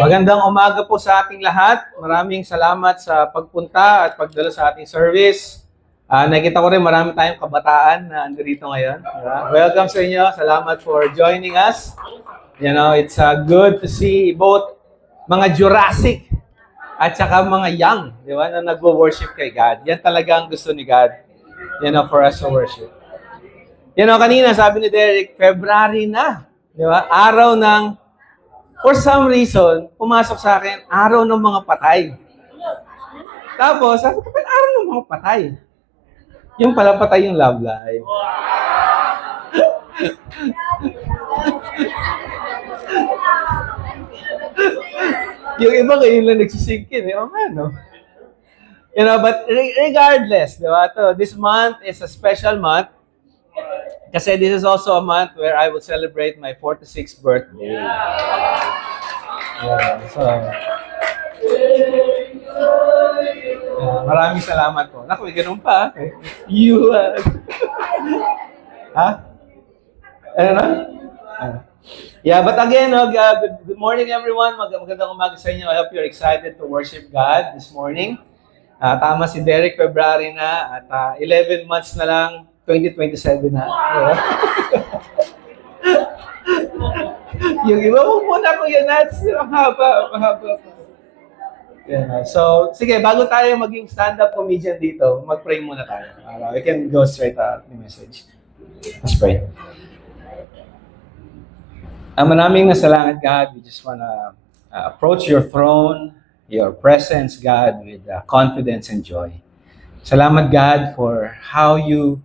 Magandang umaga po sa ating lahat. Maraming salamat sa pagpunta at pagdalo sa ating service. Nakita ko rin marami tayong kabataan na andito ngayon. Diba? Welcome sa inyo. Salamat for joining us. You know, it's good to see both mga Jurassic at saka mga young, di ba, na nagwo-worship kay God. Yan talaga ang gusto ni God, you know, for us to worship. You know, kanina sabi ni Derek, February na, di ba? Araw ng, for some reason, pumasok sa akin, araw ng mga patay. Tapos, sabi ko, araw ng mga patay? Yung pala patay yung love life. Yung iba ngayon lang nagsisingkin, eh. No? You know, but regardless, di ba? This month is a special month. Kasi this is also a month where I will celebrate my 46th birthday. Maraming salamat po. Naku, ganun pa. You, ha? Ano na? Yeah, but again, good morning everyone. Magandang umaga sa inyo. I hope you're excited to worship God this morning. Tama si Derek, February na at 11 months na lang, 2027 na. Yung iba mo muna ko yan, ang haba. Yeah. So, sige, bago tayo maging stand-up comedian dito, mag-pray muna tayo. We can go straight to the message. Let's pray. Maraming nasalangit, God. We just want to approach your throne, your presence, God, with confidence and joy. Salamat, God, for how you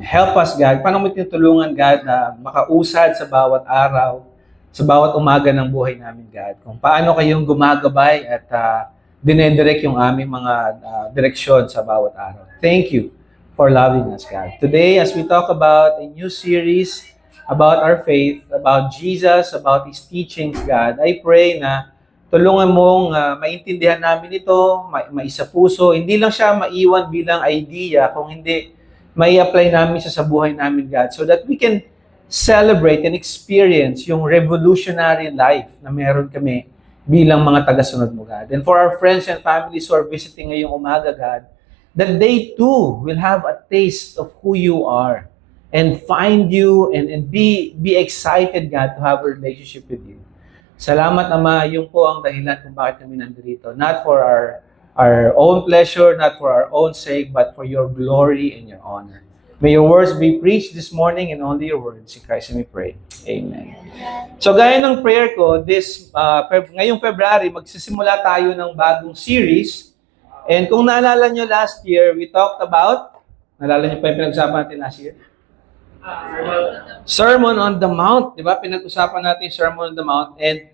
help us, God. Paano mo tinutulungan, God, na makausad sa bawat araw, sa bawat umaga ng buhay namin, God. Kung paano kayong gumagabay at dinedirect yung aming mga direksyon sa bawat araw. Thank you for loving us, God. Today, as we talk about a new series about our faith, about Jesus, about His teachings, God, I pray na tulungan mong maintindihan namin ito, maisapuso. Hindi lang siya maiwan bilang idea, kung hindi may apply namin siya sa buhay namin, God, so that we can celebrate and experience yung revolutionary life na meron kami bilang mga taga-sunod mo, God. And for our friends and families who are visiting ngayong umaga, God, that they too will have a taste of who you are and find you and be excited, God, to have a relationship with you. Salamat, Ama, yung po ang dahilan kung bakit kami nandito. Not for our own pleasure, not for our own sake, but for your glory and your honor. May your words be preached this morning and only your words. In Christ we pray. Amen. So gaya ng prayer ko, ngayong February, magsisimula tayo ng bagong series. And kung naalala nyo last year, we talked about, naalala nyo pa yung pinag-usapan natin last year? Sermon on the Mount. Diba? Pinag-usapan natin yung Sermon on the Mount. And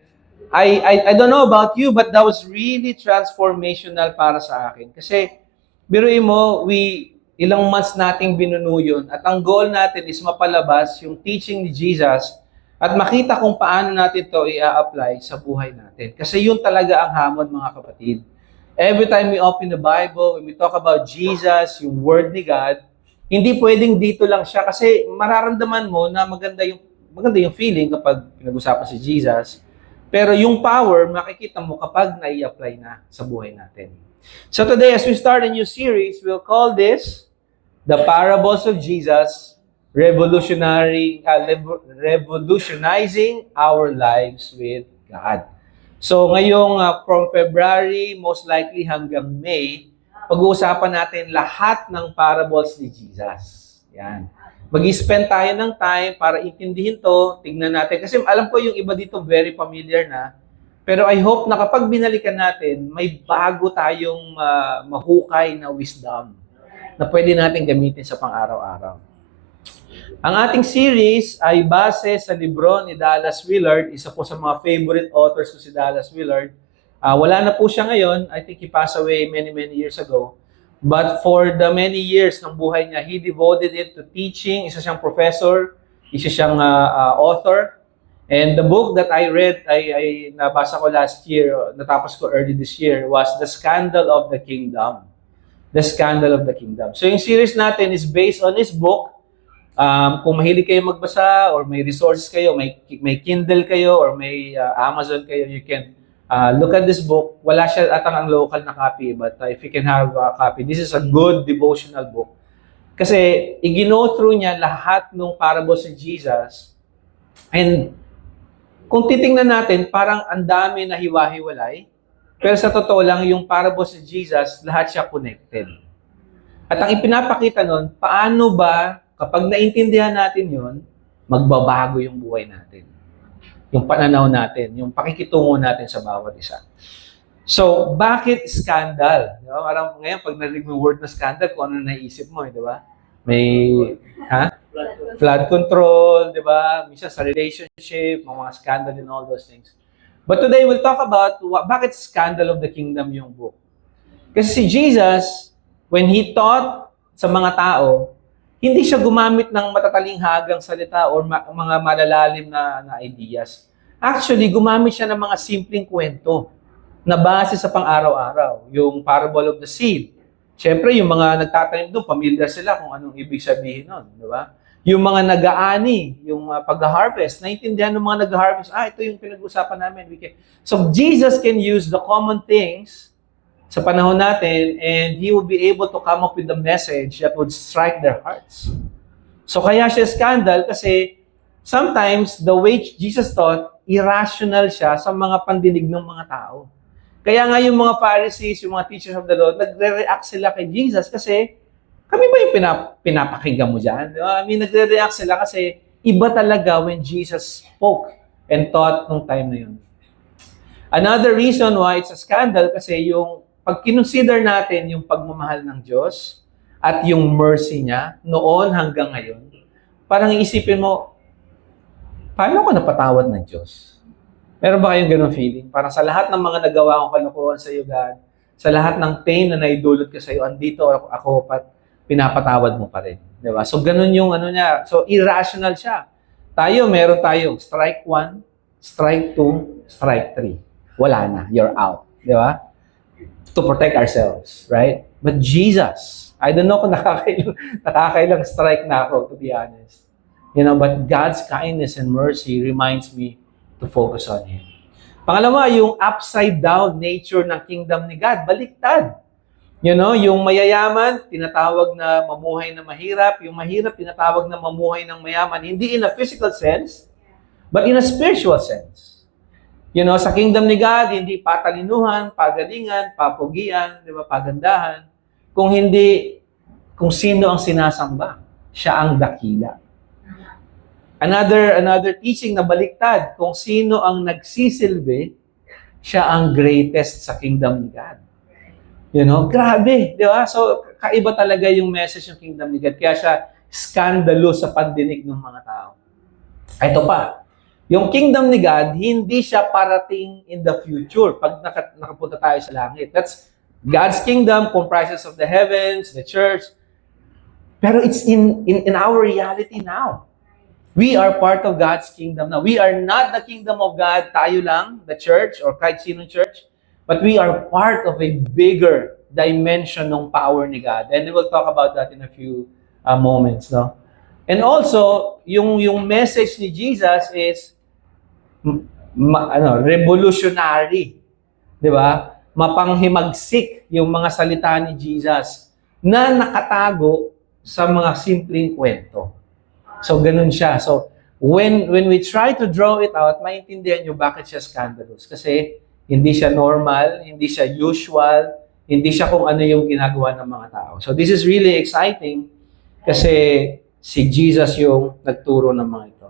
I don't know about you, but that was really transformational para sa akin. Kasi, biruin mo, ilang months nating binuno yun. At ang goal natin is mapalabas yung teaching ni Jesus at makita kung paano natin to i-apply sa buhay natin. Kasi yun talaga ang hamon, mga kapatid. Every time we open the Bible, when we talk about Jesus, yung Word ni God, hindi pwedeng dito lang siya kasi mararamdaman mo na maganda yung feeling kapag pinag-usapan si Jesus. Pero yung power, makikita mo kapag nai-apply na sa buhay natin. So today, as we start a new series, we'll call this The Parables of Jesus, Revolutionizing Our Lives with God. So ngayong from February, most likely hanggang May, pag-uusapan natin lahat ng parables ni Jesus. Yan. Mag-spend tayo ng time para intindihin to, tignan natin. Kasi alam ko yung iba dito very familiar na. Pero I hope na kapag binalikan natin, may bago tayong mahukay na wisdom na pwede natin gamitin sa pang-araw-araw. Ang ating series ay base sa libro ni Dallas Willard. Isa po sa mga favorite authors ko si Dallas Willard. Wala na po siya ngayon. I think he passed away many years ago. But for the many years ng buhay niya, he devoted it to teaching. Isa siyang professor, isa siyang author. And the book that I read, ay nabasa ko last year, natapos ko early this year, was The Scandal of the Kingdom. The Scandal of the Kingdom. So yung series natin is based on his book. Kung mahilig kayo magbasa or may resources kayo, may Kindle kayo or may Amazon kayo, you can Look at this book. Wala siya atang ang local na copy, but if you can have a copy, this is a good devotional book. Kasi i-go through niya lahat ng parables ni Jesus. And kung titingnan natin, parang ang dami na hiwa-hiwalay. Pero sa totoo lang, yung parables ni Jesus, lahat siya connected. At ang ipinapakita nun, paano ba, kapag naintindihan natin yun, magbabago yung buhay natin. Yung pananaw natin, yung pakikitungo natin sa bawat isa. So, bakit scandal? Di ba? Parang ngayon, pag narinig mo word na scandal, kung ano naisip mo, di ba? May, flood control, di ba? Minsan sa relationship, mga scandal and all those things. But today, we'll talk about bakit scandal of the kingdom yung book. Kasi si Jesus, when He taught sa mga tao, hindi siya gumamit ng matatalinghagang salita or mga malalalim na ideas. Actually, gumamit siya ng mga simpleng kwento na base sa pang-araw-araw. Yung parable of the seed. Siyempre, yung mga nagtatanim doon, pamilyar sila kung anong ibig sabihin nun. Di ba? Yung mga nag-aani, yung pag-harvest, naintindihan ng mga nag-harvest, ito yung pinag-usapan namin. So, Jesus can use the common things sa panahon natin, and He will be able to come up with a message that would strike their hearts. So kaya siya scandal kasi sometimes the way Jesus taught, irrational siya sa mga pandinig ng mga tao. Kaya nga yung mga Pharisees, yung mga teachers of the law, nagre-react sila kay Jesus kasi kami ba yung pinapakinggan mo dyan? I mean, nagre-react sila kasi iba talaga when Jesus spoke and taught nung time na yun. Another reason why it's a scandal kasi yung pag kinonsider natin yung pagmamahal ng Diyos at yung mercy niya noon hanggang ngayon, parang iisipin mo, paano ako napatawad ng Diyos? Meron ba kayong ganun feeling? Parang sa lahat ng mga nagawa kong kalokohan sa iyo, God, sa lahat ng pain na naidulot ko sa iyo, andito ako pinapatawad mo pa rin. Diba? So ganun yung ano niya. So irrational siya. Meron tayo strike 1, strike 2, strike 3. Wala na. You're out. Diba? To protect ourselves, right? But Jesus, I don't know kung nakakailang strike na ako, to be honest. But God's kindness and mercy reminds me to focus on Him. Pangalawa, yung upside down nature ng kingdom ni God, baliktad. Yung mayayaman, tinatawag na mamuhay na mahirap. Yung mahirap, tinatawag na mamuhay ng mayaman. Hindi in a physical sense, but in a spiritual sense. Sa kingdom ni God, hindi patalinuhan, pagalingan, papugian, di ba, pagandahan. Kung sino ang sinasamba, siya ang dakila. Another teaching na baliktad, kung sino ang nagsisilbi, siya ang greatest sa kingdom ni God. Grabe, di ba? So, kaiba talaga yung message ng kingdom ni God. Kaya siya skandalo sa pandinig ng mga tao. Ito pa, yung kingdom ni God, hindi siya parating in the future pag nakapunta tayo sa langit. That's God's kingdom comprises of the heavens, the church. Pero it's in our reality now. We are part of God's kingdom now. We are not the kingdom of God, tayo lang, the church, or kahit sinong church, but we are part of a bigger dimension ng power ni God. And we will talk about that in a few moments. No? And also, yung message ni Jesus is revolutionary. Di ba? Mapanghimagsik yung mga salita ni Jesus na nakatago sa mga simpleng kwento. So, ganun siya. So, when we try to draw it out, maintindihan nyo bakit siya scandalous. Kasi hindi siya normal, hindi siya usual, hindi siya kung ano yung ginagawa ng mga tao. So, this is really exciting kasi si Jesus yung nagturo ng mga ito.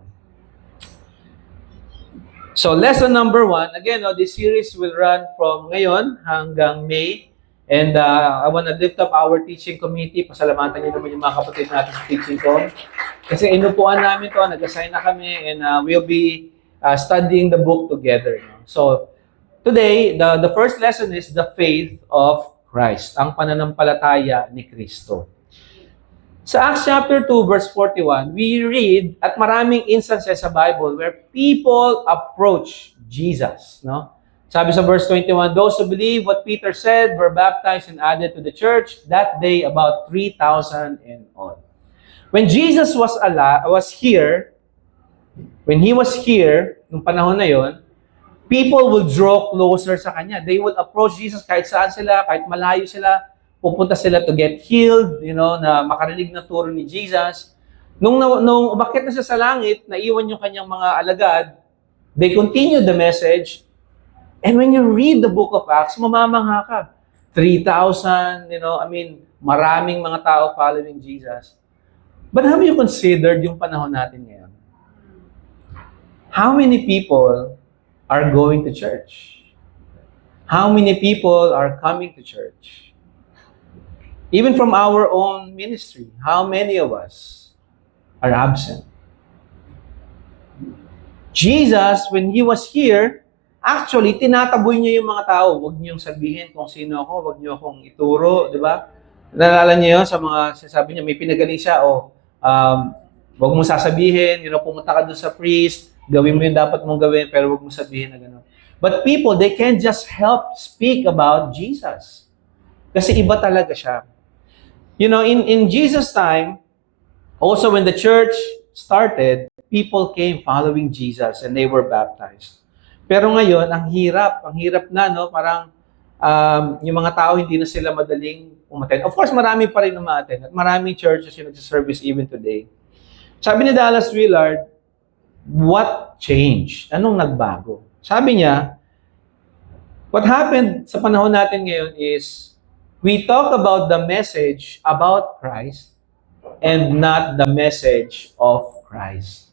So, lesson number 1, again, this series will run from ngayon hanggang May. And I want to lift up our teaching committee. Pasalamatan niyo naman yung mga kapatid natin sa teaching ko. Kasi inupuan namin to, nag-assign na kami, and we'll be studying the book together. So, today, the first lesson is the faith of Christ, ang pananampalataya ni Kristo. Sa Acts chapter 2, verse 41, we read at maraming instances sa Bible where people approach Jesus. No? Sabi sa verse 21, those who believe what Peter said were baptized and added to the church that day about 3,000 and all. When Jesus was here, nung panahon na yon, people will draw closer sa Kanya. They will approach Jesus kahit saan sila, kahit malayo sila, pupunta sila to get healed, na makarinig ng turo ni Jesus. Nung umakyat na siya sa langit, naiwan yung kanyang mga alagad, they continued the message. And when you read the book of Acts, mamamangha ka. 3,000, maraming mga tao following Jesus. But have you considered yung panahon natin ngayon? How many people are going to church? How many people are coming to church? Even from our own ministry, how many of us are absent? Jesus, when He was here, actually, tinataboy niya yung mga tao. Huwag niyong sabihin kung sino ako, huwag niyo akong ituro, di ba? Nalala niyo yun sa mga sinasabi niya, may pinagaling siya, huwag mong sasabihin, pumunta ka doon sa priest, gawin mo yung dapat mong gawin, pero huwag mong sabihin na gano'n. But people, they can't just help speak about Jesus. Kasi iba talaga siya. In Jesus' time, also when the church started, people came following Jesus and they were baptized. Pero ngayon, ang hirap na, parang yung mga tao hindi na sila madaling umattend. Of course, marami pa rin umattend at maraming churches yung nagsiservice even today. Sabi ni Dallas Willard, what changed? Anong nagbago? Sabi niya, what happened sa panahon natin ngayon is we talk about the message about Christ and not the message of Christ.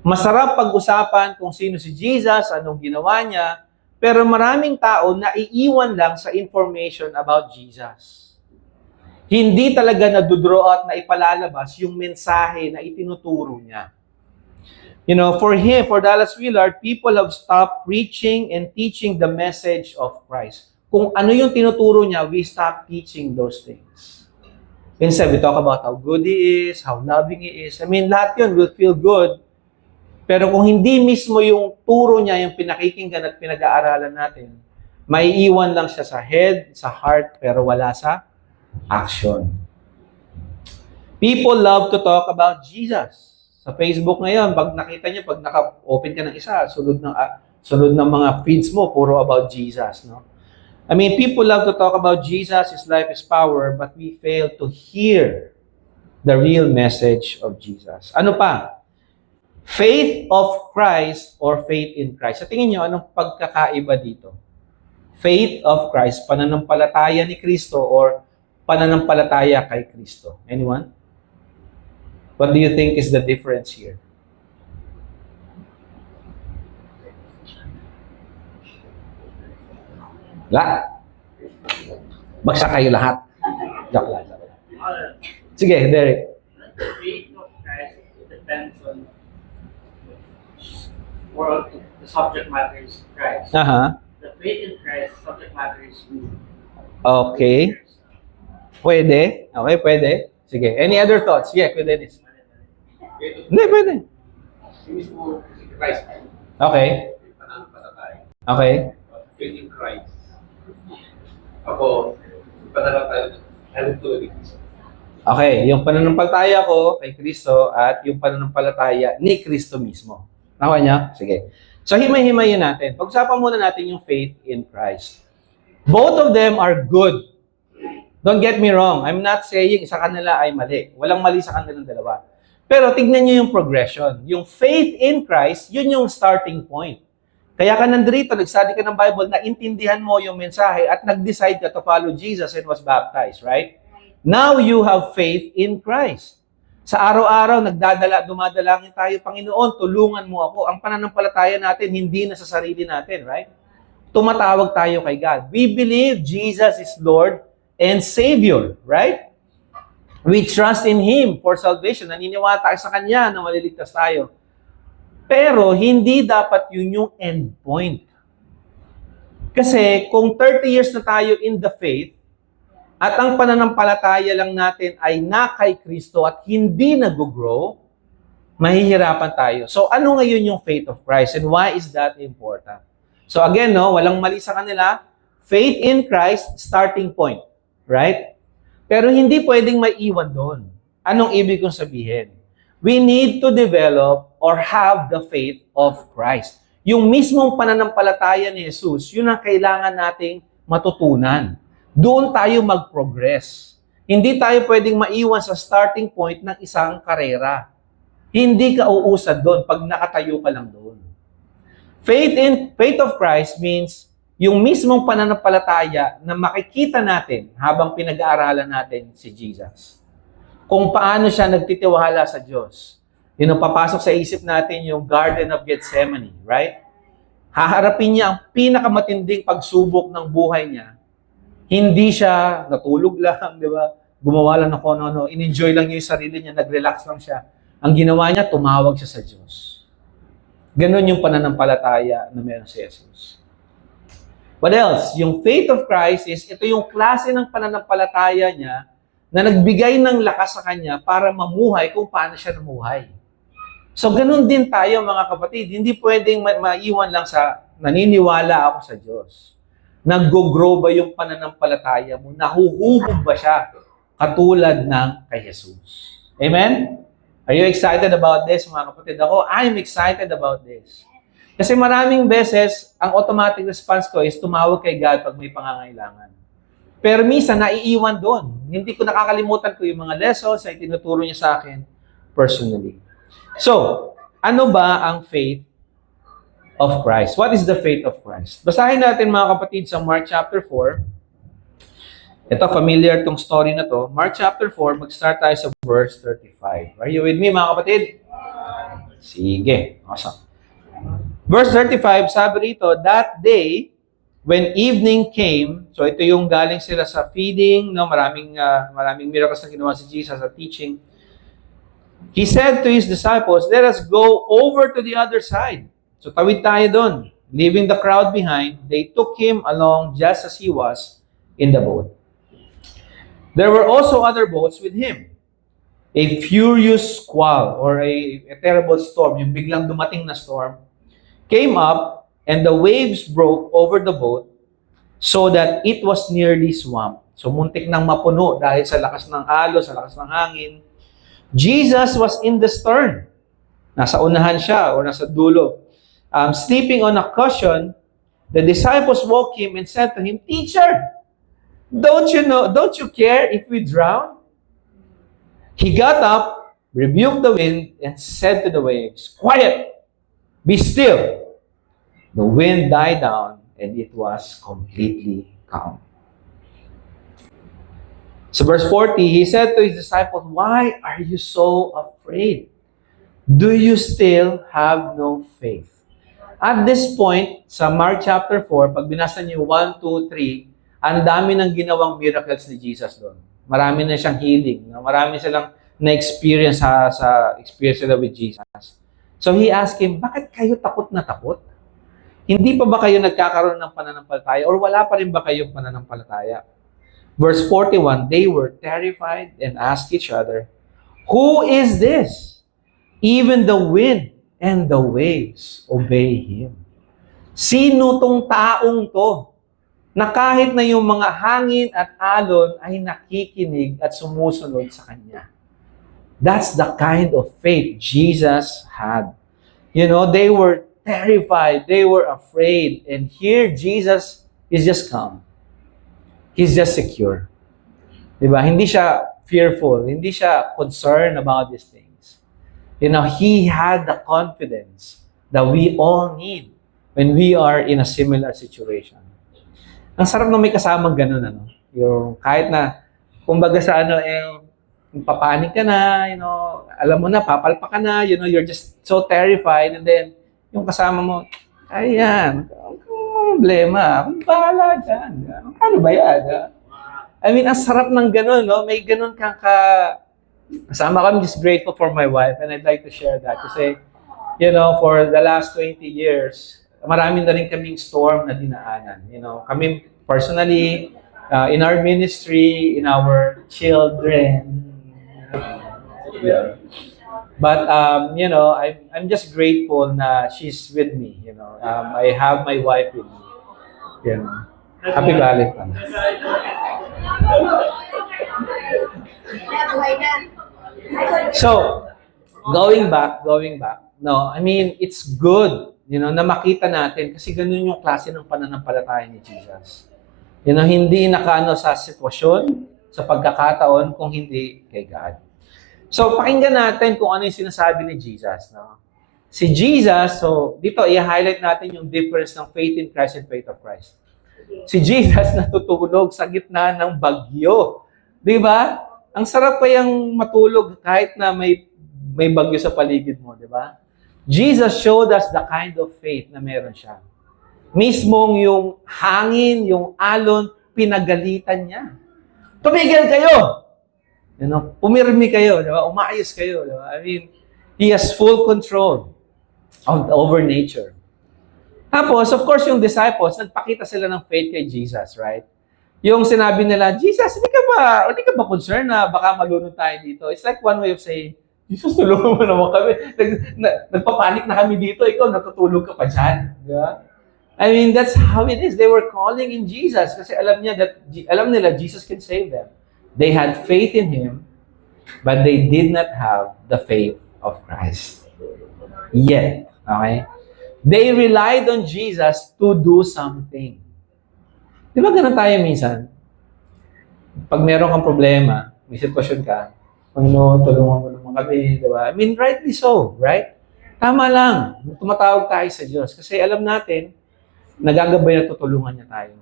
Masarap pag-usapan kung sino si Jesus, anong ginawa niya, pero maraming tao naiiwan lang sa information about Jesus. Hindi talaga nadudraw at naipalalabas yung mensahe na itinuturo niya. For Dallas Willard, people have stopped preaching and teaching the message of Christ. Kung ano yung tinuturo niya, we stop teaching those things. Instead, we talk about how good He is, how loving He is. Lahat yun will feel good. Pero kung hindi mismo yung turo niya, yung pinakikinggan at pinag-aaralan natin, may iwan lang siya sa head, sa heart, pero wala sa action. People love to talk about Jesus. Sa Facebook ngayon, pag nakita niyo, pag naka-open ka ng isa, sunod ng mga feeds mo, puro about Jesus, no? People love to talk about Jesus, His life, His power, but we fail to hear the real message of Jesus. Ano pa? Faith of Christ or faith in Christ. Sa tingin niyo, anong pagkakaiba dito? Faith of Christ, pananampalataya ni Kristo or pananampalataya kay Kristo? Anyone? What do you think is the difference here? Lahat. Bagsak kayo lahat. Joke lang. Sige, Derek. The faith of Christ depends on the subject matter is Christ. The faith in Christ, subject matter is who. Okay. Pwede? Okay, pwede. Sige. Any other thoughts? Yeah, pwede Dennis. Hindi, pwede. Mismo si Christ. Okay. Pananampalataya. Okay. Faith in Christ. Ako, pananampalataya. Alam ko ni Kristo. Okay, yung pananampalataya ko kay Kristo at yung pananampalataya ni Kristo mismo. Nakuha niya? Sige. So, himay-himayin natin. Pag-usapan muna natin yung faith in Christ. Both of them are good. Don't get me wrong. I'm not saying isa kanila ay mali. Walang mali sa kanilang dalawa. Pero tignan niyo yung progression. Yung faith in Christ, yun yung starting point. Kaya ka nandito, nag-study ka ng Bible, naintindihan mo yung mensahe at nag-decide ka to follow Jesus and was baptized, right? Now you have faith in Christ. Sa araw-araw, dumadalangin tayo, Panginoon, tulungan mo ako. Ang pananampalataya natin, hindi na sa sarili natin, right? Tumatawag tayo kay God. We believe Jesus is Lord and Savior, right? We trust in Him for salvation. Naniniwala tayo sa Kanya na maliligtas tayo. Pero, hindi dapat yun yung end point. Kasi, kung 30 years na tayo in the faith, at ang pananampalataya lang natin ay na kay Kristo at hindi nag-grow, mahihirapan tayo. So ano ngayon yung faith of Christ and why is that important? So again, walang mali sa kanila. Faith in Christ, starting point. Right? Pero hindi pwedeng maiwan doon. Anong ibig kong sabihin? We need to develop or have the faith of Christ. yung mismong pananampalataya ni Jesus, yun ang kailangan nating matutunan. Doon tayo mag-progress. Hindi tayo pwedeng maiwan sa starting point ng isang karera. Hindi ka uusad doon pag nakatayo ka lang doon. Faith of Christ means yung mismong pananampalataya na makikita natin habang pinag-aaralan natin si Jesus. Kung paano siya nagtitiwala sa Diyos. Yun ang papasok sa isip natin yung Garden of Gethsemane, right? Haharapin niya ang pinakamatinding pagsubok ng buhay niya. Hindi siya natulog lang, di ba? Gumawa lang ng ano, in-enjoy lang niya yung sarili niya, nag-relax lang siya. Ang ginawa niya, tumawag siya sa Diyos. Ganon yung pananampalataya na meron si Jesus. What else? Yung faith of Christ is, ito yung klase ng pananampalataya niya na nagbigay ng lakas sa kanya para mamuhay kung paano siya namuhay. So, ganun din tayo mga kapatid. Hindi pwedeng maiwan lang sa naniniwala ako sa Diyos. Nag-grow ba yung pananampalataya mo? Nahuhubog ba siya? Katulad ng kay Jesus. Amen? Are you excited about this, mga kapatid? Ako, I'm excited about this. Kasi maraming beses, ang automatic response ko is tumawag kay God pag may pangangailangan. Pero minsan, naiiwan doon. Hindi ko nakakalimutan ko yung mga lessons na itinuturo niya sa akin personally. So, ano ba ang faith of Christ? What is the faith of Christ? Basahin natin mga kapatid sa Mark chapter 4. Ito, familiar tong story na to. Mark chapter 4, mag-start tayo sa verse 35. Are you with me mga kapatid? Sige. Awesome. Verse 35, sabi rito, that day, when evening came, so ito yung galing sila sa feeding, no, maraming miracles na ginawa si Jesus sa teaching. He said to his disciples, let us go over to the other side. So tawid tayo doon. Leaving the crowd behind, they took him along just as he was in the boat. There were also other boats with him. A furious squall or a terrible storm, yung biglang dumating na storm, came up and the waves broke over the boat so that it was nearly swamped. So muntik nang mapuno dahil sa lakas ng alon, sa lakas ng hangin. Jesus was in the stern. Nasa unahan siya or nasa dulo. Sleeping on a cushion, the disciples woke him and said to him, Teacher, don't you care if we drown? He got up, rebuked the wind, and said to the waves, Quiet! Be still. The wind died down, and it was completely calm. So verse 40, he said to his disciples, Why are you so afraid? Do you still have no faith? At this point, sa Mark chapter 4, pag binasa niyo 1, 2, 3, ang dami ng ginawang miracles ni Jesus doon. Marami na siyang healing. No? Marami silang na-experience sa experience nila with Jesus. So he asked him, bakit kayo takot na takot? Hindi pa ba kayo nagkakaroon ng pananampalataya or wala pa rin ba kayong pananampalataya? Verse 41, they were terrified and asked each other, Who is this? Even the wind and the waves obey him. Sino tong taong to na kahit na yung mga hangin at alon ay nakikinig at sumusunod sa kanya? That's the kind of faith Jesus had. You know, they were terrified, they were afraid, and here Jesus is just calm. He's just secure. Diba? Hindi siya fearful, hindi siya concerned about these things. You know, he had the confidence that we all need when we are in a similar situation. Ang sarap na may kasamang ganun, ano? Yung kahit na, kumbaga sa ano, papanik ka na, you know, alam mo na, papalpa ka na, you know, you're just so terrified, and then, yung kasama mo, ayan, problema, bahala dyan. Ano ba yan? I mean, ang sarap ng ganun, no? May ganun kang kasama ko. I'm just grateful for my wife, and I'd like to share that. Kasi, you know, for the last 20 years, marami na rin kaming storm na dinaanan. You know, kami personally, in our ministry, in our children. Yeah. But, you know, I'm just grateful na she's with me, you know. I have my wife with me. You know. Happy Valentine's. So, going back, no, I mean, it's good na makita natin kasi ganun yung klase ng pananampalataya ni Jesus. Hindi nakaano sa sitwasyon, sa pagkakataon, kung hindi kay God. So, pakinggan natin kung ano yung sinasabi ni Jesus. No? Si Jesus, so dito i-highlight natin yung difference ng faith in Christ and faith of Christ. Si Jesus natutulog sa gitna ng bagyo. Di ba? Ang sarap pa yung matulog kahit na may bagyo sa paligid mo, di ba? Jesus showed us the kind of faith na meron siya. Mismong yung hangin, yung alon, pinagalitan niya. Tumigil kayo! Pumirmi kayo, di ba? Umayos kayo, di ba? I mean, He has full control over nature. Tapos, of course, yung disciples, nagpakita sila ng faith kay Jesus, right? Yung sinabi nila, Jesus, hindi ka ba concerned na baka malunod tayo dito? It's like one way of saying, Jesus, tulungan mo naman kami. Nagpapanik na kami dito, ikaw natutulog ka pa dyan. Di ba? I mean, that's how it is. They were calling in Jesus kasi alam nila Jesus can save them. They had faith in Him, but they did not have the faith of Christ. Yet, okay? They relied on Jesus to do something. Di ba ganun tayo minsan? Pag meron kang problema, may sitwasyon ka, Panginoon, tulungan mo naman kami, di ba? I mean, rightly so, right? Tama lang. Tumatawag tayo sa Diyos kasi alam natin, nagagabay na tutulungan niya tayo.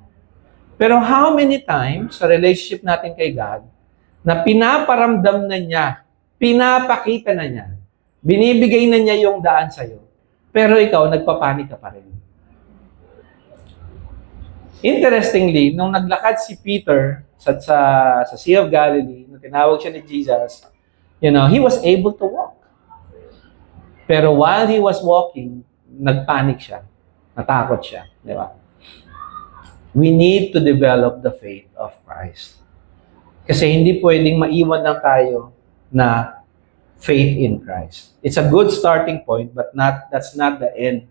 Pero how many times sa relationship natin kay God, na pinaparamdam na niya, pinapakita na niya, binibigay na niya yung daan sa'yo, pero ikaw, nagpapanik ka pa rin. Interestingly, nung naglakad si Peter sa Sea of Galilee, nung tinawag siya ni Jesus, he was able to walk. Pero while he was walking, nagpanik siya. Natakot siya. Di ba? We need to develop the faith of Christ. Kasi hindi pwedeng maiwan lang tayo na faith in Christ. It's a good starting point, but that's not the end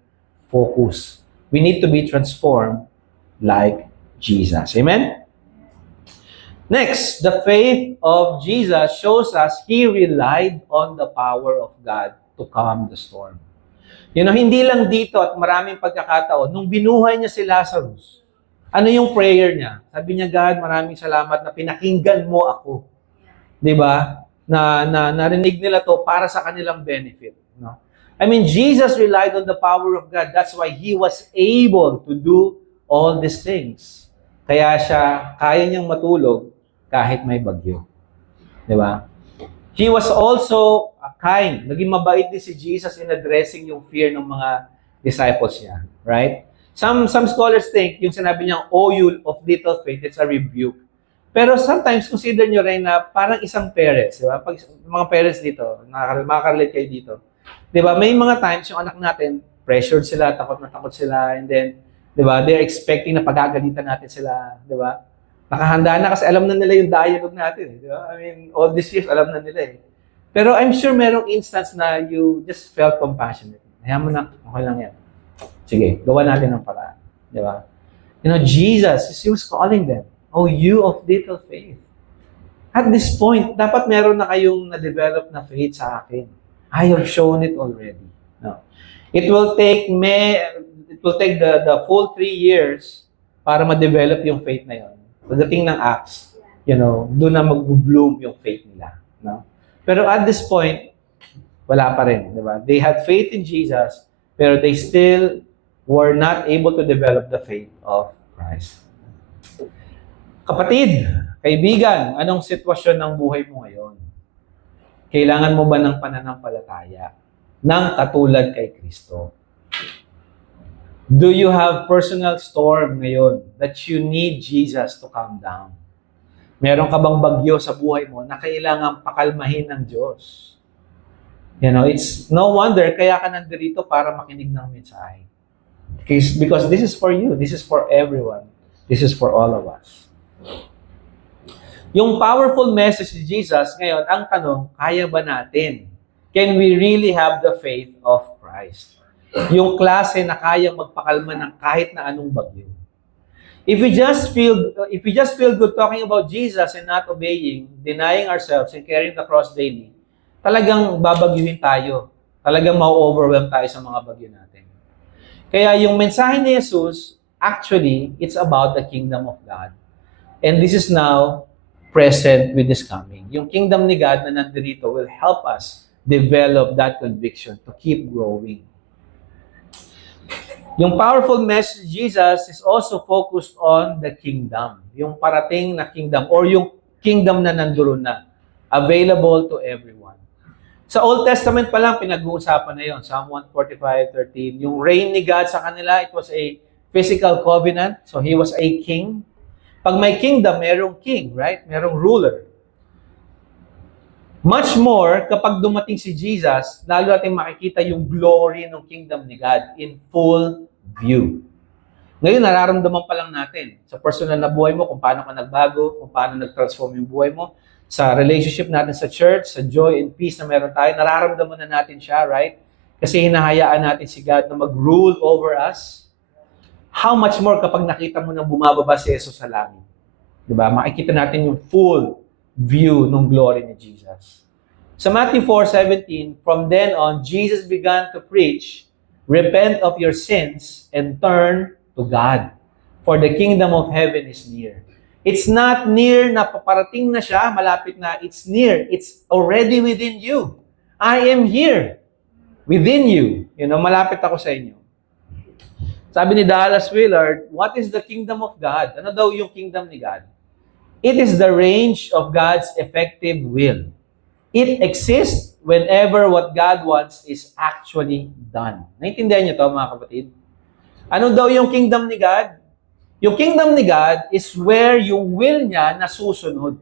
focus. We need to be transformed like Jesus. Amen? Next, the faith of Jesus shows us He relied on the power of God to calm the storm. Hindi lang dito at maraming pagkakataon, nung binuhay niya si Lazarus, ano yung prayer niya? Sabi niya, God, maraming salamat na pinakinggan mo ako. Di ba? Na narinig nila to para sa kanilang benefit. No? I mean, Jesus relied on the power of God. That's why He was able to do all these things. Kaya kaya niyang matulog kahit may bagyo. Di ba? He was also kind. Naging mabait din si Jesus in addressing yung fear ng mga disciples niya. Right? Some scholars think, yung sinabi niyang, "Oh, you of little faith," it's a rebuke. Pero sometimes, consider nyo rin na parang isang parents, di ba? Pag mga parents dito, makakarelate kayo dito. Di ba? May mga times yung anak natin, pressured sila, takot na takot sila, and then, di ba, they're expecting na pagagalitan natin sila, di ba? Nakahanda na kasi alam na nila yung dialogue natin, di ba? I mean, all these years, alam na nila eh. Pero I'm sure merong instance na you just felt compassionate. Hayaan mo na, okay lang yan. Sige, gawa natin ng paraan. Di ba? Jesus, He was calling them. Oh, you of little faith. At this point, dapat meron na kayong na-develop na faith sa akin. I have shown it already. No. It will take the full 3 years para ma-develop yung faith na yon. Pagdating ng Acts, doon na mag-bloom yung faith nila. No? Pero at this point, wala pa rin. Di ba? They had faith in Jesus, pero they still were not able to develop the faith of Christ. Kapatid, kaibigan, anong sitwasyon ng buhay mo ngayon? Kailangan mo ba ng pananampalataya ng katulad kay Kristo? Do you have personal storm ngayon that you need Jesus to calm down? Meron ka bang bagyo sa buhay mo na kailangan pakalmahin ng Diyos? It's no wonder kaya ka nandito para makinig ng mensahe. Because this is for you. This is for everyone. This is for all of us. Yung powerful message ni Jesus, ngayon, ang tanong, kaya ba natin? Can we really have the faith of Christ? Yung klase na kayang magpakalma ng kahit na anong bagyo. If we just feel good talking about Jesus and not obeying, denying ourselves and carrying the cross daily, talagang babagyuhin tayo. Talagang ma-overwhelm tayo sa mga bagyo natin. Kaya yung mensahe ni Jesus, actually, it's about the kingdom of God. And this is now present with His coming. Yung kingdom ni God na nandito will help us develop that conviction to keep growing. Yung powerful message of Jesus is also focused on the kingdom. Yung parating na kingdom or yung kingdom na nandoon na. Available to everyone. Sa Old Testament pa lang, pinag-uusapan na yon. Psalm 145:13. Yung reign ni God sa kanila, it was a physical covenant. So He was a king. Pag may kingdom, merong king, right? Merong ruler. Much more, kapag dumating si Jesus, lalo natin makikita yung glory ng kingdom ni God in full view. Ngayon, nararamdaman pa lang natin sa personal na buhay mo kung paano ka nagbago, kung paano nag-transform yung buhay mo, sa relationship natin sa church, sa joy and peace na meron tayo, nararamdaman na natin siya, right? Kasi hinahayaan natin si God na mag-rule over us. How much more kapag nakita mo nang bumababa si Jesus sa langit? Diba? Makikita natin yung full view ng glory ni Jesus. Sa Matthew 4:17, from then on, Jesus began to preach, repent of your sins and turn to God, for the kingdom of heaven is near. It's not near na paparating na siya, malapit na, it's near. It's already within you. I am here, within you. Malapit ako sa inyo. Sabi ni Dallas Willard, what is the kingdom of God? Ano daw yung kingdom ni God? It is the range of God's effective will. It exists whenever what God wants is actually done. Naintindihan niyo to, mga kapatid? Ano daw yung kingdom ni God? Yung kingdom ni God is where yung will niya nasusunod.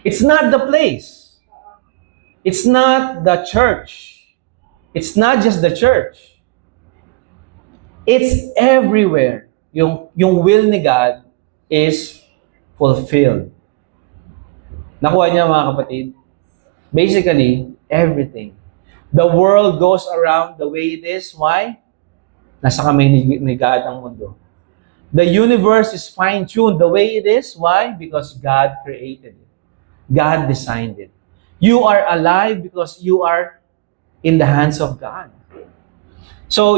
It's not the place. It's not the church. It's not just the church. It's everywhere. Yung will ni God is fulfilled. Nakuha niya, mga kapatid? Basically, everything. The world goes around the way it is. Why? Nasa kamay ni God ang mundo. The universe is fine-tuned the way it is. Why? Because God created it. God designed it. You are alive because you are in the hands of God. So,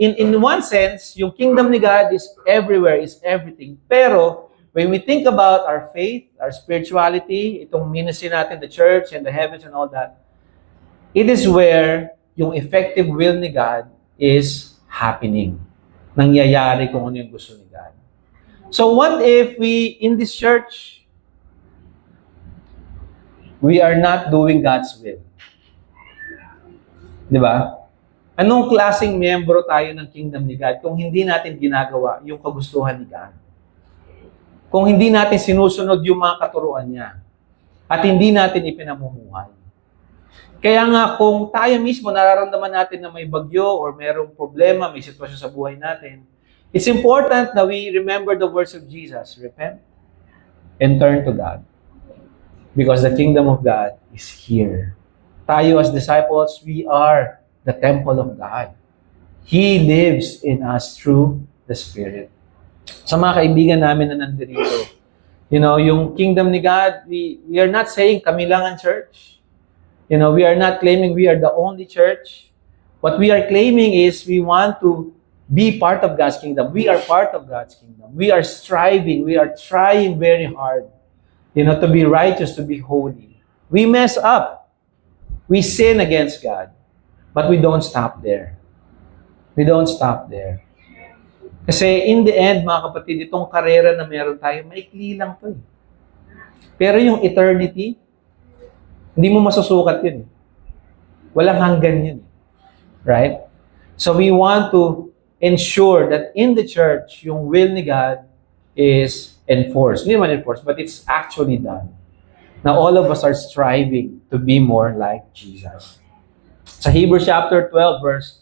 in one sense, yung kingdom ni God is everywhere, is everything. Pero, when we think about our faith, our spirituality, itong ministry natin, the church and the heavens and all that, it is where yung effective will ni God is happening. Nangyayari kung ano yung gusto ni God. So what if we, in this church, we are not doing God's will? Di ba? Anong klaseng miyembro tayo ng kingdom ni God kung hindi natin ginagawa yung kagustuhan ni God? Kung hindi natin sinusunod yung mga katuruan niya at hindi natin ipinamumuhay. Kaya nga, kung tayo mismo nararamdaman natin na may bagyo or merong problema, may sitwasyon sa buhay natin, it's important that we remember the words of Jesus. Repent and turn to God. Because the kingdom of God is here. Tayo as disciples, we are the temple of God. He lives in us through the Spirit. Sa mga kaibigan namin na nandito, yung kingdom ni God, we are not saying kami lang ang church. We are not claiming we are the only church. What we are claiming is we want to be part of God's kingdom. We are part of God's kingdom. We are striving. We are trying very hard, to be righteous, to be holy. We mess up. We sin against God. But we don't stop there. We don't stop there. Kasi in the end, mga kapatid, itong karera na meron tayo, maikli lang to. Pero yung eternity, hindi mo masusukat yun. Walang hanggan yun. Right? So we want to ensure that in the church, yung will ni God is enforced. Hindi naman enforced, but it's actually done. Now all of us are striving to be more like Jesus. Sa Hebrews chapter 12, verse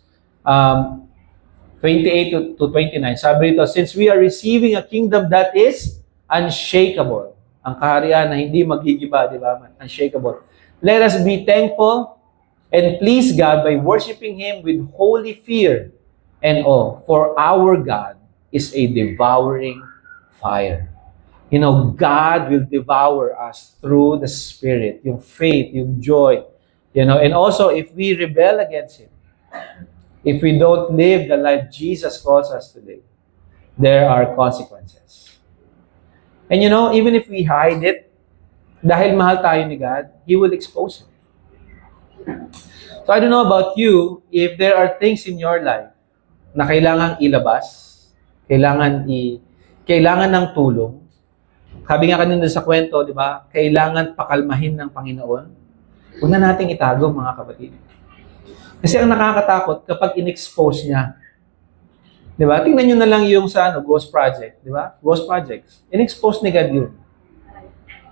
28 to 29, sabi rito, since we are receiving a kingdom that is unshakable, ang kaharian na hindi magigiba, di ba? Unshakable. Let us be thankful and please God by worshiping Him with holy fear and awe, for our God is a devouring fire. God will devour us through the Spirit, yung faith, yung joy, and also if we rebel against Him, if we don't live the life Jesus calls us to live, there are consequences. And even if we hide it, dahil mahal tayo ni God, He will expose it. So I don't know about you, if there are things in your life na kailangang ilabas, kailangan ng tulong. Sabi nga kanina sa kwento, di ba? Kailangan pakalmahin ng Panginoon. Huwag na nating itago, mga kapatid. Kasi ang nakakatakot kapag in-expose niya. Di ba? Tingnan nyo na lang yung sa Ghost Project. Di ba? Ghost Projects. In-expose ni God yun.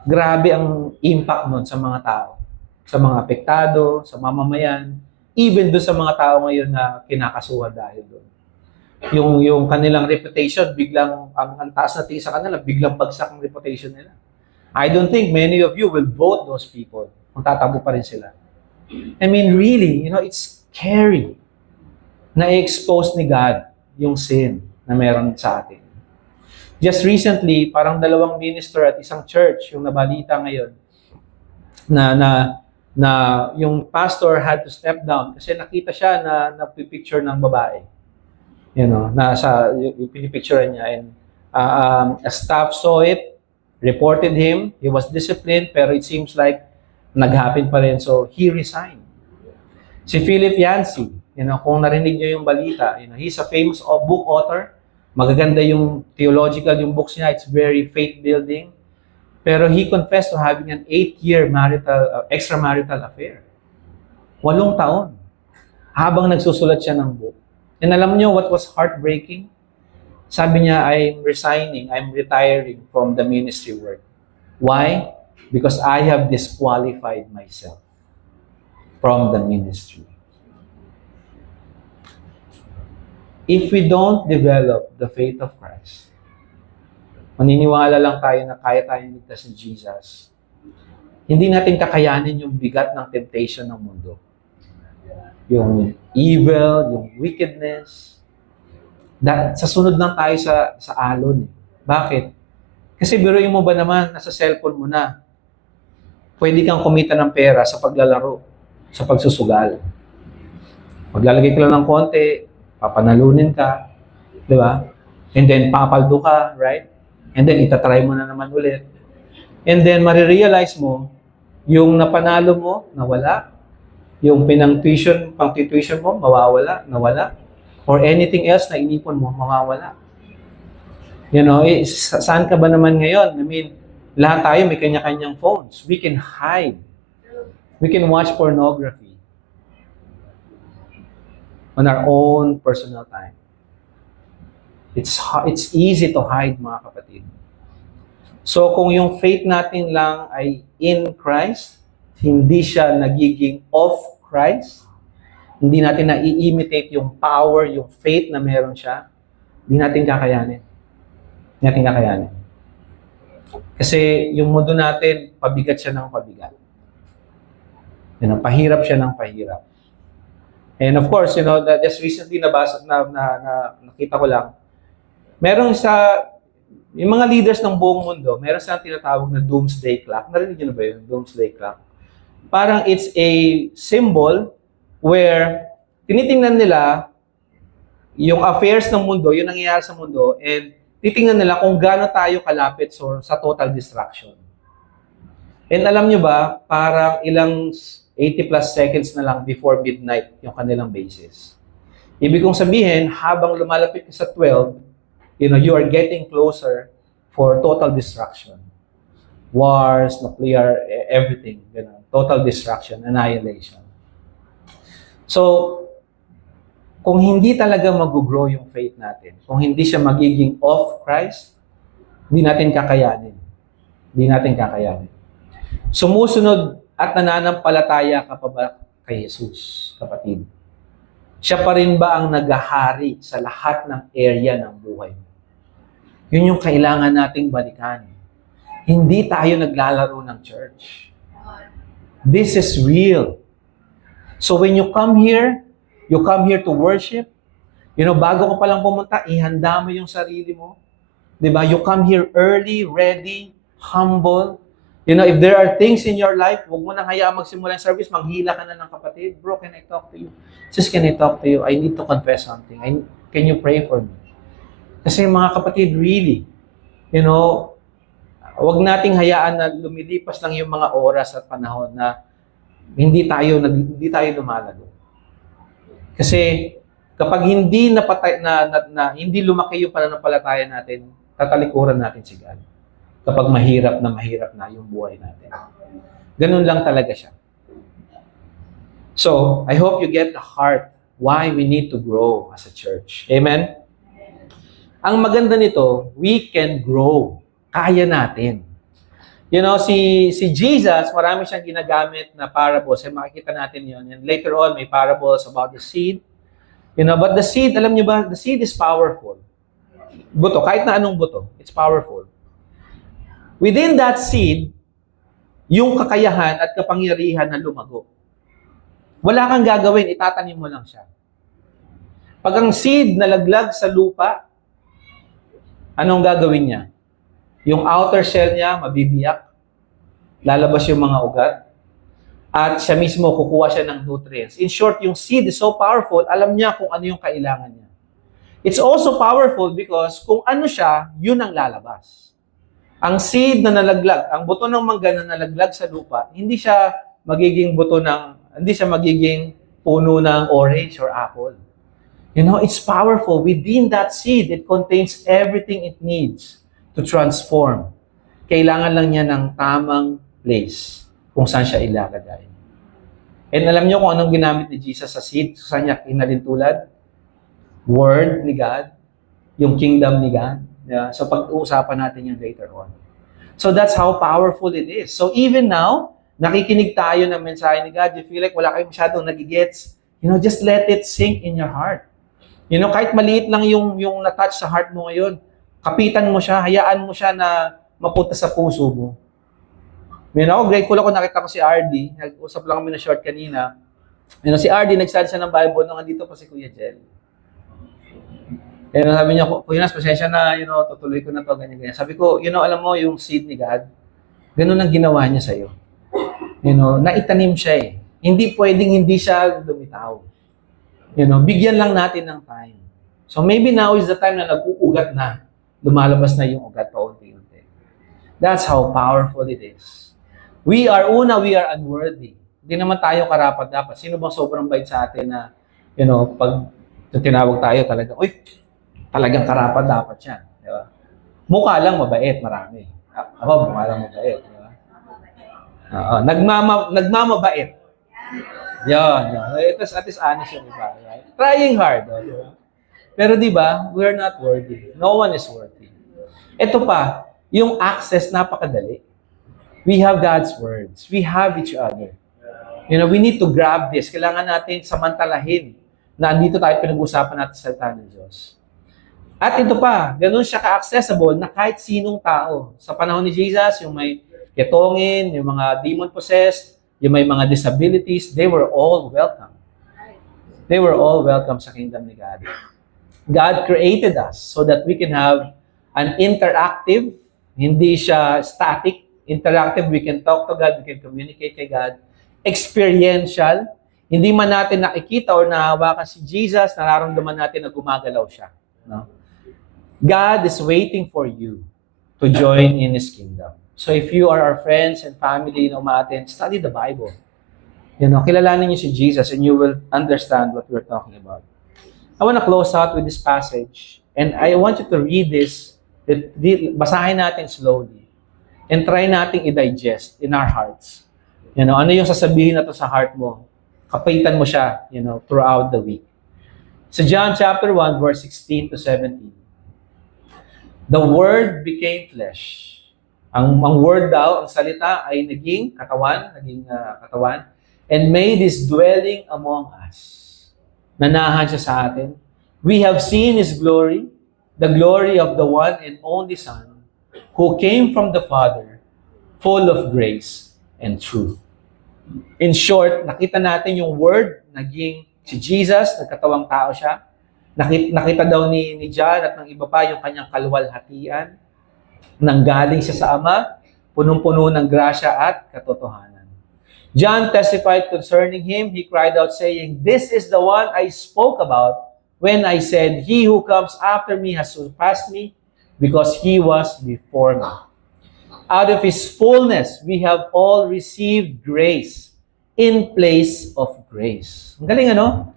Grabe ang impact nun sa mga tao. Sa mga apektado, sa mamamayan, even doon sa mga tao ngayon na kinakasuhan dahil doon. Yung kanilang reputation, biglang, ang taas na tingin sa kanila, biglang bagsak ang reputation nila. I don't think many of you will vote those people kung tatakbo pa rin sila. I mean, really, it's scary na i-expose ni God yung sin na meron sa atin. Just recently, parang 2 minister at isang church yung nabalita ngayon na yung pastor had to step down kasi nakita siya na napipicture ng babae. Yung pinipicturean niya, and a staff saw it, reported him, he was disciplined, pero it seems like nag-happen pa rin, so he resigned. Si Philip Yancey, kung narinig niyo yung balita, he's a famous book author, magaganda yung theological, yung books niya, it's very faith-building, pero he confessed to having an 8-year extramarital affair. 8 taon, habang nagsusulat siya ng book. And alam niyo what was heartbreaking? Sabi niya, I'm retiring from the ministry work. Why? Because I have disqualified myself from the ministry. If we don't develop the faith of Christ, maniniwala lang tayo na kaya tayong ligtas ni Jesus, hindi natin kakayanin yung bigat ng temptation ng mundo. Yung evil, yung wickedness. Sa sunod lang tayo sa alon. Bakit? Kasi biruin mo ba naman, nasa cellphone mo na, pwede kang kumita ng pera sa paglalaro, sa pagsusugal. Maglalagay ka lang ng konti, papanalunin ka, di ba? And then papaldo ka, right? And then itatry mo na naman ulit. And then marirealize mo, yung napanalo mo, nawala. Yung pang-tuition mo, nawala. Or anything else na inipon mo, mawawala. Saan ka ba naman ngayon? I mean, lahat tayo may kanya-kanyang phones. We can hide. We can watch pornography on our own personal time. It's easy to hide, mga kapatid. So, kung yung faith natin lang ay in Christ, hindi siya nagiging of Christ, hindi natin na-imitate yung power, yung faith na meron siya, hindi natin kakayanin. Hindi natin kakayanin. Kasi yung mundo natin, pabigat siya ng pabigat. Pahirap siya ng pahirap. And of course, just recently nakita ko lang, yung mga leaders ng buong mundo, meron silang tinatawag na doomsday clock. Narinig niyo na ba yun? Doomsday clock. Parang it's a symbol where tinitingnan nila yung affairs ng mundo, yung nangyayari sa mundo, and titingnan nila kung gaano tayo kalapit sa total destruction. And alam nyo ba, parang ilang 80 plus seconds na lang before midnight yung kanilang basis. Ibig kong sabihin, habang lumalapit ka sa 12, you are getting closer for total destruction. Wars, nuclear, everything. Total destruction, annihilation. So, kung hindi talaga mag-grow yung faith natin, kung hindi siya magiging of Christ, hindi natin kakayanin. Hindi natin kakayanin. Sumusunod at nananampalataya ka pa ba kay Jesus, kapatid? Siya pa rin ba ang naghahari sa lahat ng area ng buhay mo? Yun yung kailangan nating balikan. Hindi tayo naglalaro ng church. This is real. So when you come here to worship, bago ka palang pumunta, ihanda mo yung sarili mo. Diba? You come here early, ready, humble, If there are things in your life, huwag mo nang hayaan magsimula yung service, maghila ka na ng kapatid. Bro, can I talk to you? Sis, can I talk to you? I need to confess something. Can you pray for me? Kasi mga kapatid, really, huwag nating hayaan na lumilipas lang yung mga oras at panahon na hindi tayo lumalago. Kasi kapag hindi hindi lumaki yung pananampalataya natin, tatalikuran natin si God. Kapag mahirap na yung buhay natin. Ganun lang talaga siya. So, I hope you get the heart why we need to grow as a church. Amen? Ang maganda nito, we can grow. Kaya natin. Si Jesus, marami siyang ginagamit na parables. Makikita natin yun. And later on, may parables about the seed. But the seed, alam niyo ba, the seed is powerful. Buto, kahit na anong buto, it's powerful. Within that seed, yung kakayahan at kapangyarihan na lumago. Wala kang gagawin, itatanim mo lang siya. Pag ang seed nalaglag sa lupa, anong gagawin niya? Yung outer shell niya, mabibiyak. Lalabas yung mga ugat. At siya mismo, kukuha siya ng nutrients. In short, yung seed is so powerful, alam niya kung ano yung kailangan niya. It's also powerful because kung ano siya, yun ang lalabas. Ang seed na nalaglag, ang buto ng mangga na nalaglag sa lupa, hindi siya magiging puno ng orange or apple. It's powerful. Within that seed, it contains everything it needs to transform. Kailangan lang niya ng tamang place kung saan siya ilalagay. And alam niyo kung anong ginamit ni Jesus sa seed? Saan niya inalintulad? Word ni God. Yung kingdom ni God. Yeah. So pag-uusapan natin yung later on. So that's how powerful it is. So even now, nakikinig tayo ng mensahe ni God, you feel like wala kayong masyadong nagigets, just let it sink in your heart. Kahit maliit lang yung na-touch sa heart mo ngayon, kapitan mo siya, hayaan mo siya na mapunta sa puso mo. Grateful ako nakita ko si RD. Nag-usap lang kami na short kanina. Si RD, nag-study siya ng Bible nung andito pa si Kuya Jel. Sabi niya, Kuya Nas, pasensya na, tutuloy ko na to, ganyan. Sabi ko, alam mo, yung seed ni God, ganun ang ginawa niya sa'yo. Naitanim siya eh. Hindi pwedeng hindi siya lumitaw. Bigyan lang natin ng time. So maybe now is the time na nag-uugat na. Lumalabas na yung ugat paunti-unti. That's how powerful it is. We are unworthy. Hindi naman tayo karapat-dapat. Sino bang sobrang bait sa atin na, pag tinawag tayo talaga, talagang karapat-dapat siya. Diba? Mukha lang mabait, marami. Ako, mukha lang mabait. Diba? Nagmamabait. Yan. At least honest yung iba. Right? Trying hard. Diba? Pero diba, we're not worthy. No one is worthy. Ito pa, yung access napakadali. We have God's words. We have each other. We need to grab this. Kailangan natin samantalahin na andito tayo pinag-usapan natin sa salita ng Diyos. At ito pa, ganun siya ka-accessible na kahit sinong tao. Sa panahon ni Jesus, yung may ketongin, yung mga demon-possessed, yung may mga disabilities, they were all welcome. They were all welcome sa kingdom ni God. God created us so that we can have an interactive, hindi siya static, interactive, we can talk to God, we can communicate kay God, experiential, hindi man natin nakikita or nahawakan si Jesus, nararamdaman natin na gumagalaw siya. No? God is waiting for you to join in His kingdom. So if you are our friends and family na umaattend, study the Bible. Kilalanin niyo si Jesus and you will understand what we're talking about. I want to close out with this passage and I want you to read this, basahin natin slowly and try nating i-digest in our hearts. Ano yung sasabihin na to sa heart mo? Kapitan mo siya, throughout the week. Sa John chapter 1, verse 16 to 17. The Word became flesh. Ang Word daw, ang salita ay naging katawan, and made His dwelling among us. Nanahan siya sa atin. We have seen His glory, the glory of the one and only Son, who came from the Father, full of grace and truth. In short, nakita natin yung Word, naging si Jesus, nagkatawang tao siya. Nakita daw ni John at ng iba pa yung kanyang kaluwalhatian. Nanggaling siya sa Ama, punong-puno ng grasya at katotohanan. John testified concerning him. He cried out saying, "This is the one I spoke about when I said, 'He who comes after me has surpassed me because he was before me.' Out of his fullness, we have all received grace in place of grace." Ang galing, ano?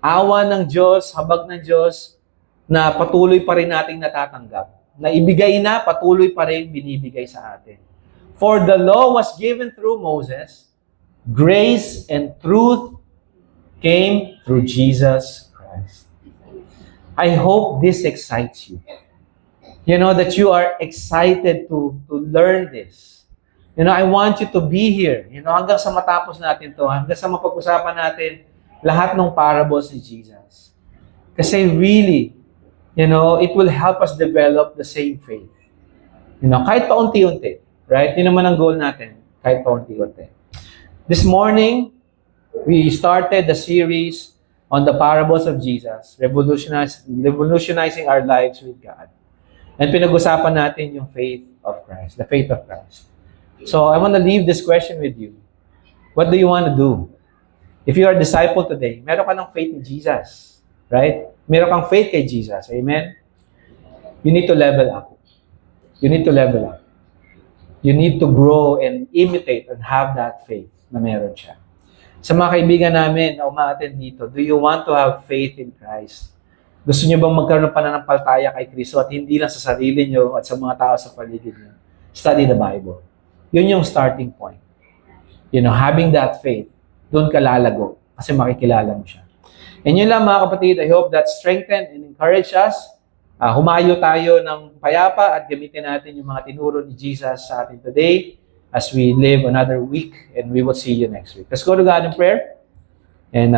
Awa ng Diyos, habag ng Diyos, na patuloy pa rin nating natatanggap. Na ibigay na, patuloy pa rin binibigay sa atin. For the law was given through Moses, grace and truth came through Jesus Christ. I hope this excites you. You know, that you are excited to learn this. You know, I want you to be here. You know, hanggang sa matapos natin to, hanggang sa mapag-usapan natin lahat ng parables ni Jesus. Kasi really, you know, it will help us develop the same faith. You know, kahit paunti-unti. Right? Yun naman ang goal natin. Kahit paunti-unti. This morning, we started the series on the parables of Jesus, revolutionizing our lives with God. And pinag-usapan natin yung faith of Christ, the faith of Christ. So, I want to leave this question with you. What do you want to do? If you are a disciple today, meron ka ng faith in Jesus. Right? Meron kang faith kay Jesus. Amen? You need to level up. You need to level up. You need to grow and imitate and have that faith na meron siya. Sa mga kaibigan namin na umaattend dito, do you want to have faith in Christ? Gusto niyo bang magkaroon ng pananampalataya kay Kristo at hindi lang sa sarili niyo at sa mga tao sa paligid niyo? Study the Bible. Yun yung starting point. You know, having that faith, doon ka lalago kasi makikilala mo siya. And yun lang mga kapatid, I hope that strengthen and encourage us. Humayo tayo ng payapa at gamitin natin yung mga tinuro ni Jesus sa atin today as we live another week, and we will see you next week. Let's go to God in prayer. And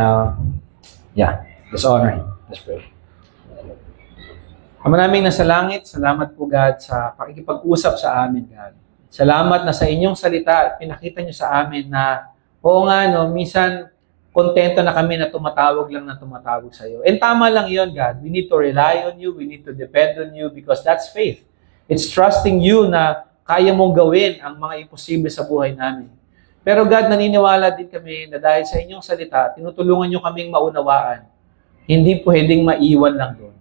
let's honor Him. Let's pray. Ama naming nasa langit, salamat po God sa pakikipag-usap sa amin, God. Salamat na sa inyong salita at pinakita nyo sa amin na oo nga, no, minsan kontento na kami na tumatawag sa iyo. And tama lang yun, God. We need to rely on you. We need to depend on you because that's faith. It's trusting you na kaya mong gawin ang mga imposible sa buhay namin. Pero God, naniniwala din kami na dahil sa inyong salita, tinutulungan nyo kaming maunawaan. Hindi pwedeng maiwan lang doon.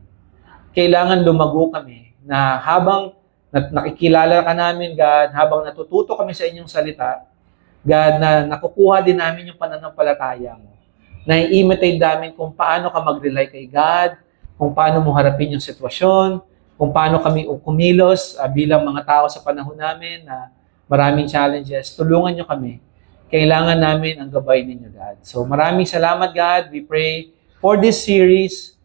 Kailangan lumago kami na habang nakikilala ka namin, God, habang natututo kami sa inyong salita, God, na nakukuha din namin yung pananampalataya mo. Na-imitate namin kung paano ka mag-rely kay God, kung paano mo harapin yung sitwasyon, kung paano kami kumilos bilang mga tao sa panahon namin na maraming challenges. Tulungan nyo kami. Kailangan namin ang gabay ninyo, God. So maraming salamat, God. We pray for this series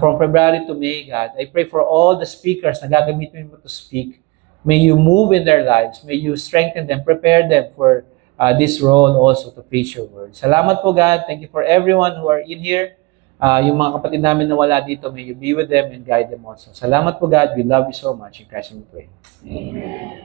from February to May, God. I pray for all the speakers na gagamitin mo to speak. May you move in their lives. May you strengthen them, prepare them for this role also to preach your word. Salamat po, God. Thank you for everyone who are in here. Yung mga kapatid namin na wala dito, may you be with them and guide them also. Salamat po, God. We love you so much. In Christ we pray. Amen.